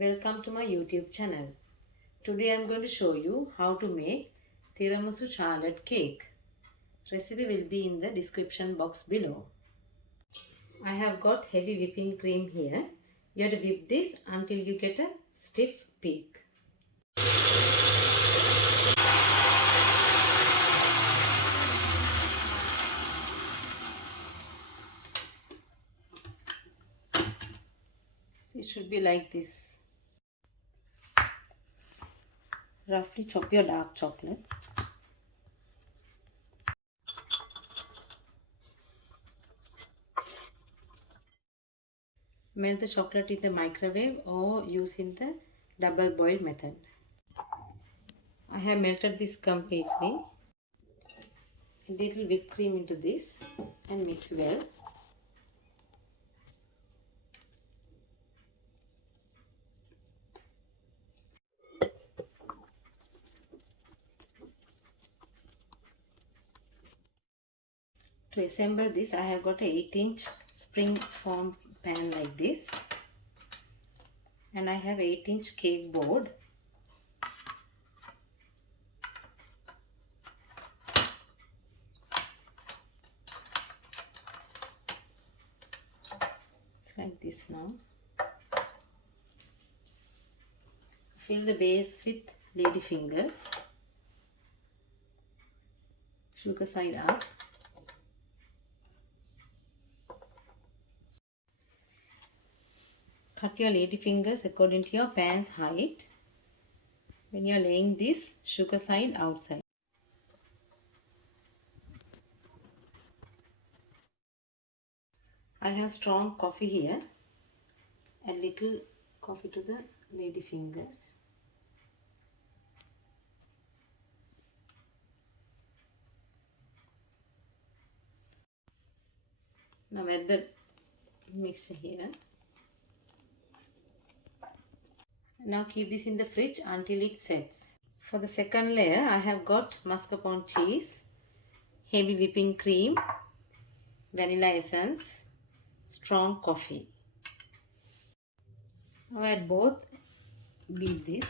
Welcome to my YouTube channel. Today I am going to show you how to make tiramisu chocolate cake. Recipe will be in the description box below. I have got heavy whipping cream here. You have to whip this until you get a stiff peak. So it should be like this. Roughly chop your dark chocolate. Melt the chocolate in the microwave or use in the double boil method. I have melted this completely. A little whipped cream into this and mix well. To assemble this, I have got a 8-inch spring form pan like this, and I have 8-inch cake board. It's like this now. Fill the base with lady fingers, sugar side up. Cut your lady fingers according to your pan's height when you are laying this sugar side outside. I have strong coffee here. Add little coffee to the lady fingers. Now add the mixture here. Now keep this in the fridge until it sets. For the second layer, I have got mascarpone cheese, heavy whipping cream, vanilla essence, strong coffee. Now add both. Beat this.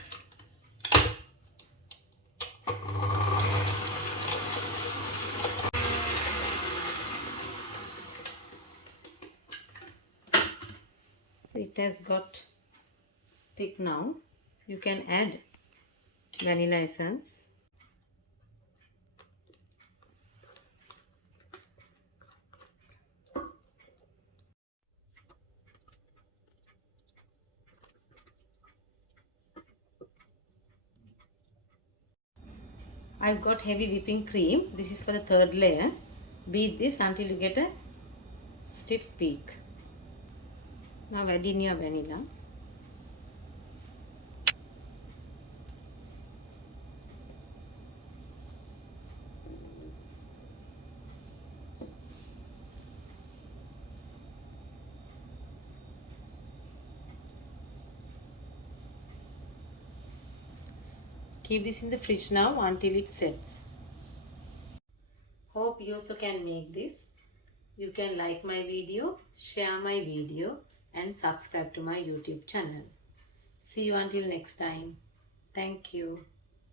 So it has got thick now. You can add vanilla essence. I've got heavy whipping cream. This is for the third layer. Beat this until you get a stiff peak. Now add in your vanilla. Keep this in the fridge now until it sets. Hope you also can make this. You can like my video, share my video and subscribe to my YouTube channel. See you until next time. Thank you.